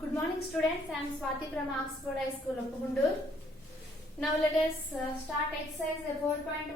Good morning, students. I am Swati from Oxford High School, Uppagundur. Now let us start exercise 4.1.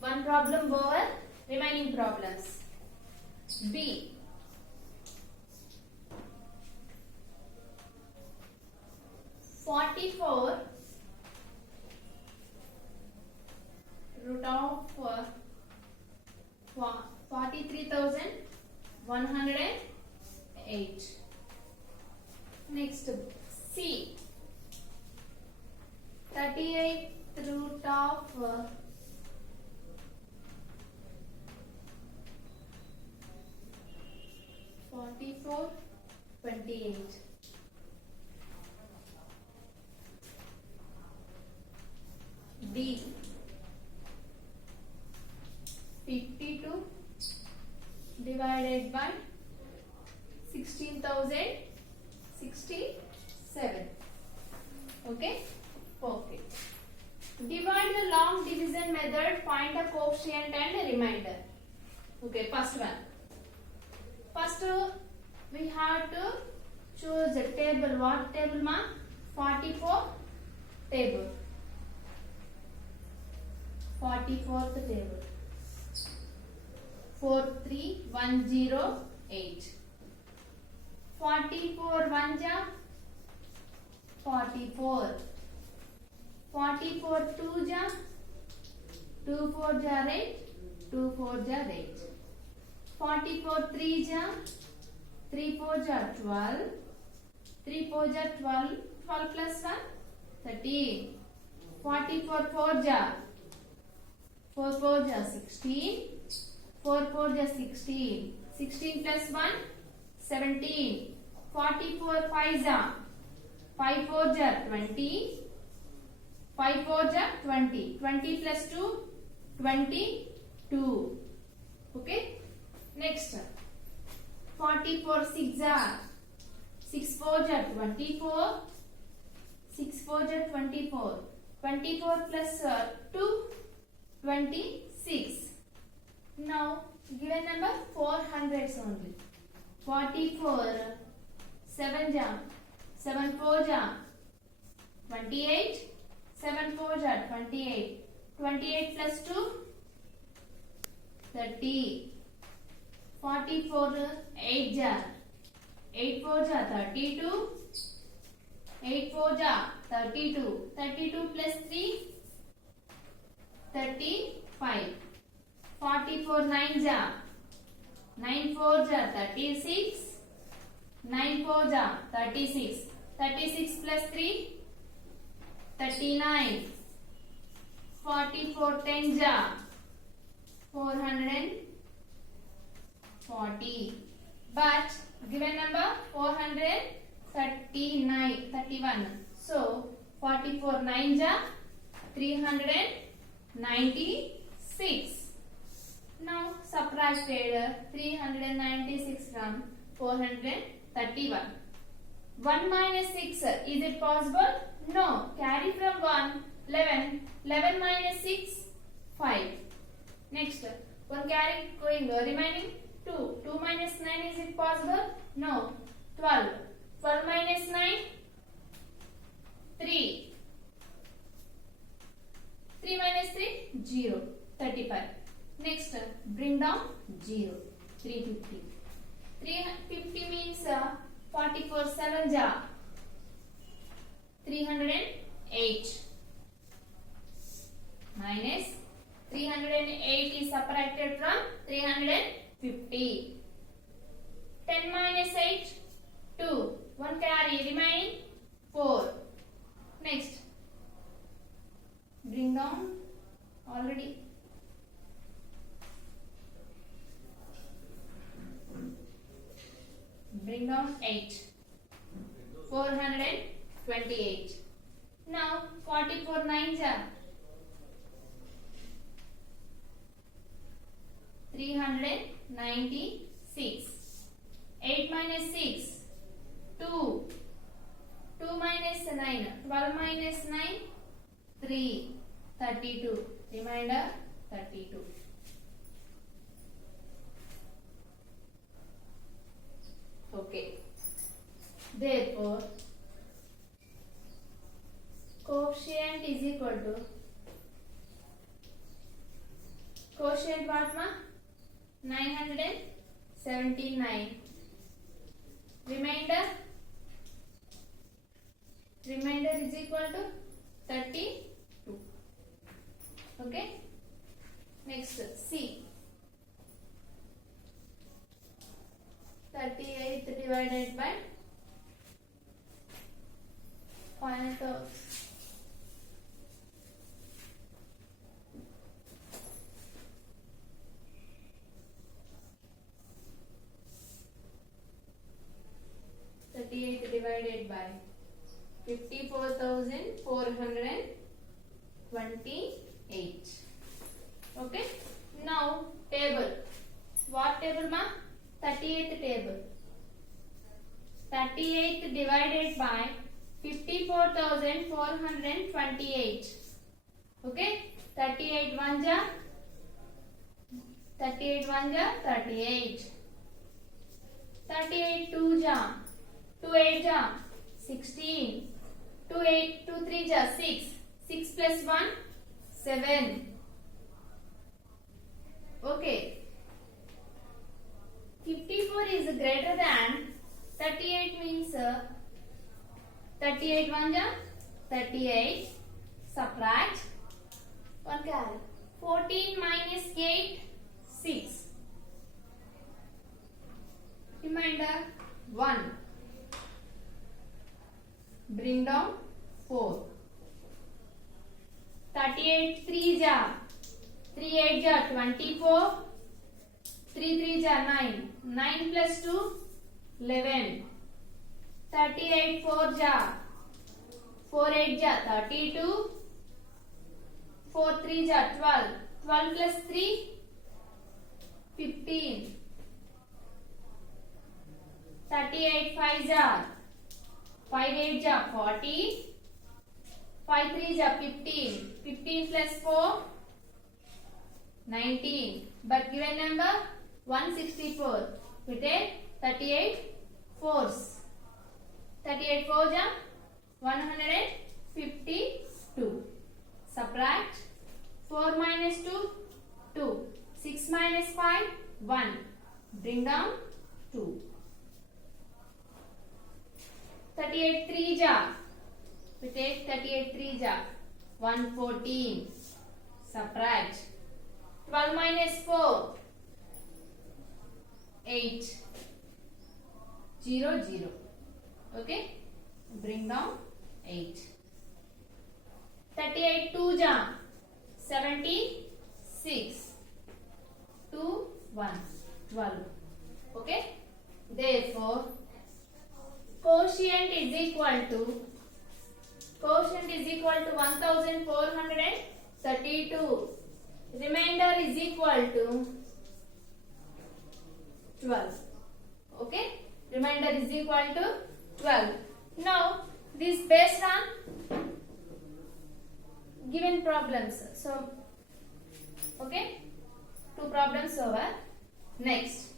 One problem over. Remaining problems. B. (44) root of 43,108. Next, C. 38th root of 4428. D. 52 divided by 16,067. Okay. Divide the long division method. Find the quotient and remainder. Okay. First one. First, we have to choose a table. What table, ma? 44 table. 44th table. 43108. 44 1 ja 44. 44 2 ja 2 4 ja 8. 2 4 ja 8. 44 3 ja 3 4 ja 12. 3 4 ja 12. 12 plus 1 13. 44 4 ja 4 4 ja 16. 4 4 ja 16. 16 plus 1 17. 44 5 ja 5 4 ja 20. 5 4 ja 20. 20 plus 2 22. Okay. Next, 44 6 ja 6 4 ja 24. 6 4 ja 24. 24 plus 2 26. Now given number 400s only. 44 7 ja 7 4 ja 28. 7 4 ja 28. 28 plus 2 30. 44 8 ja 8 4 ja 32. 8 4 ja 32. 32 plus 3 35. 44 9 ja 9 4 ja 36. 9 4 ja 36. 36 plus 3 39. 44 10 ja 440. But given number 431. So 44 9 ja 396. Now subtracted 396 from 431. 1 minus 6. Is it possible? No. Carry from 1 11. 11 minus 6 5. Next, one carry going. Remaining 2. 2 minus 9. Is it possible? No. 12. 12 minus 9 3. 3 minus 3 0. 35. Next, bring down 0. 350. 350 means 44 7 ja 308 minus 308 is subtracted from 350. 10 minus 8 2. 1 carry remaining 4. Next, bring down already. Bring down 8. 428. Now 44 9 ja 396. 8 minus 6 2. 2 minus 9. 12 minus 9 3. 32. Remainder 32. Okay. Therefore, coefficient is equal to quotient what ma? 979. Remainder is equal to 32. Okay. Next C. 38 divided by 5. 38 divided by 54,428. Okay. Now table. What table ma? 38th table. 38 divided by 54,428. Okay. 38 1 ja 38 1 ja 38. 38 2 ja 2 8 ja 16. 2 8 2 3 ja 6. 6 plus 1 7. Okay. 54 is greater than 38 means 38 1 ja 38. Subtract 1 carry. 14 minus 8 6. Remainder 1. Bring down 4. 38 3 ja 3 8 ja 24. 3 3 ja 9. 9 plus 2 11. 38 4 ja 4 8 ja 32. 4 3 ja 12. 12 plus 3 15. 38 5 ja 5 8 ja 40. 5 3 ja 15. 15 plus 4 19. But given number 164. We take 38 fours. 38 4 ja 152. Subtract 4 minus 2 2. 6 minus 5 1. Bring down 2. 38 3 ja. We take 38 3 ja 114. Subtract 12 minus 4 8 0 0. Okay. Bring down 8. 38 2 ja 76. 2 1 12. Okay. Therefore quotient is equal to 1432. Remainder is equal to 12. Okay. Remainder is equal to 12. Now this based on given problems. So okay, 2 problems over. Next,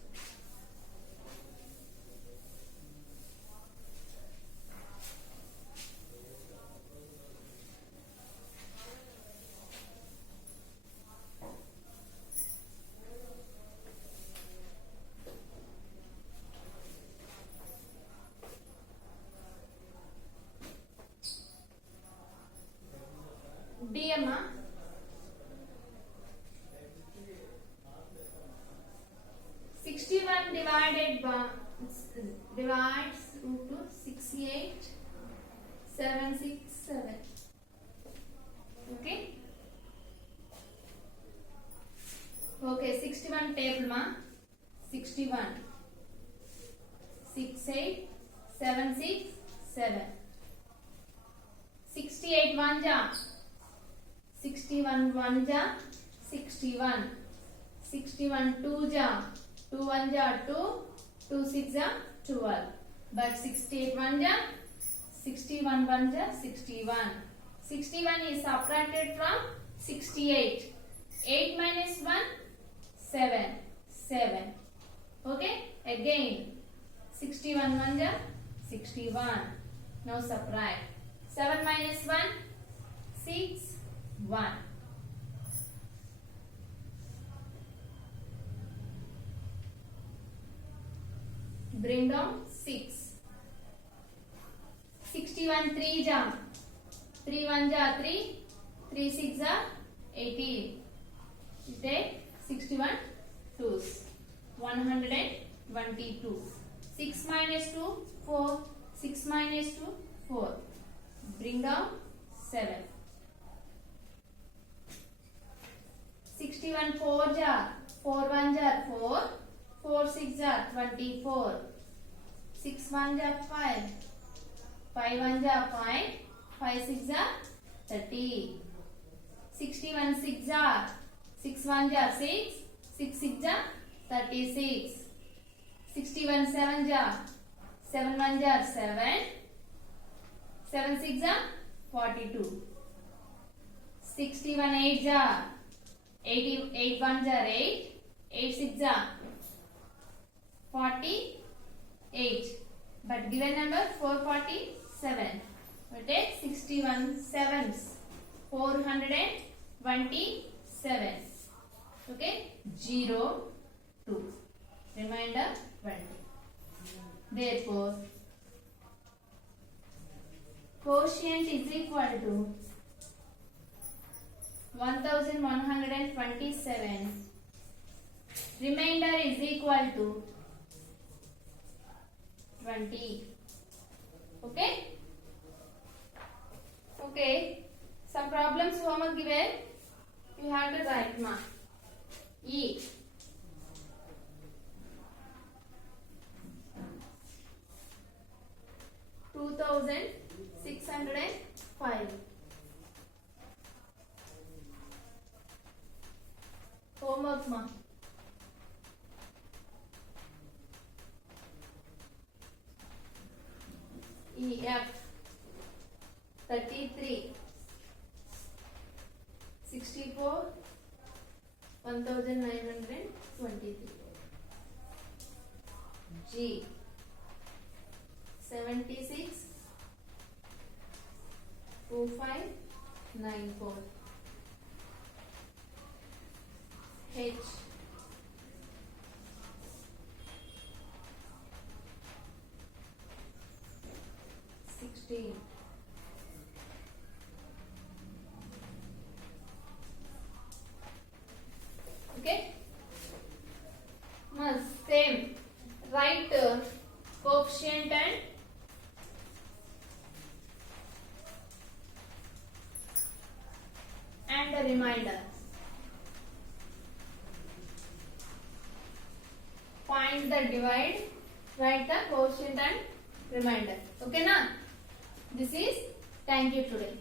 DM 61 divides into 68 767. Okay. Okay, 61 table ma 61 68 767. 68 1 ja 61 1 ja 61. 61 2 ja 2 1 ja 2. 2 6 ja 12. But 68 1 ja 61 1 ja 61. 61 is subtracted from 68. 8 minus 1 7. 7. Okay. Again 61 1 ja 61. Now subtract. 7 minus 1, 6, 1. Bring down 6. 61 3 jam. 3 1 ja 3. 3 6 ja 18. You take 61 twos. 122. 6 minus 2 4. 6 minus 2 4. Bring down 7. 61 4 ja 4 1 ja 4. 4 6 ja 24. 6 1 ja 5. 5 1 ja 5. 5 6 ja 30. 61 6 ja 6 1 ja 6. 6 6 ja 36. 61 7 ja 7 1 ja 7. 7 6 ja 42. 61 8 ja 8 1 ja 8. 8 6 ja 48. But given number 447. We take 61 sevens. 427. Okay. 0 2. Remainder 20. Therefore, quotient is equal to 1127. Remainder is equal to 20. Okay? Okay. Some problems homework given. You have to write ma. E. $2,605. Homework ma. EF 33 64 1923. G 76 2594. H 16. Okay. Same. Write coefficient and the remainder. Find the divide. Write the coefficient and remainder. Okay na? This is thank you today.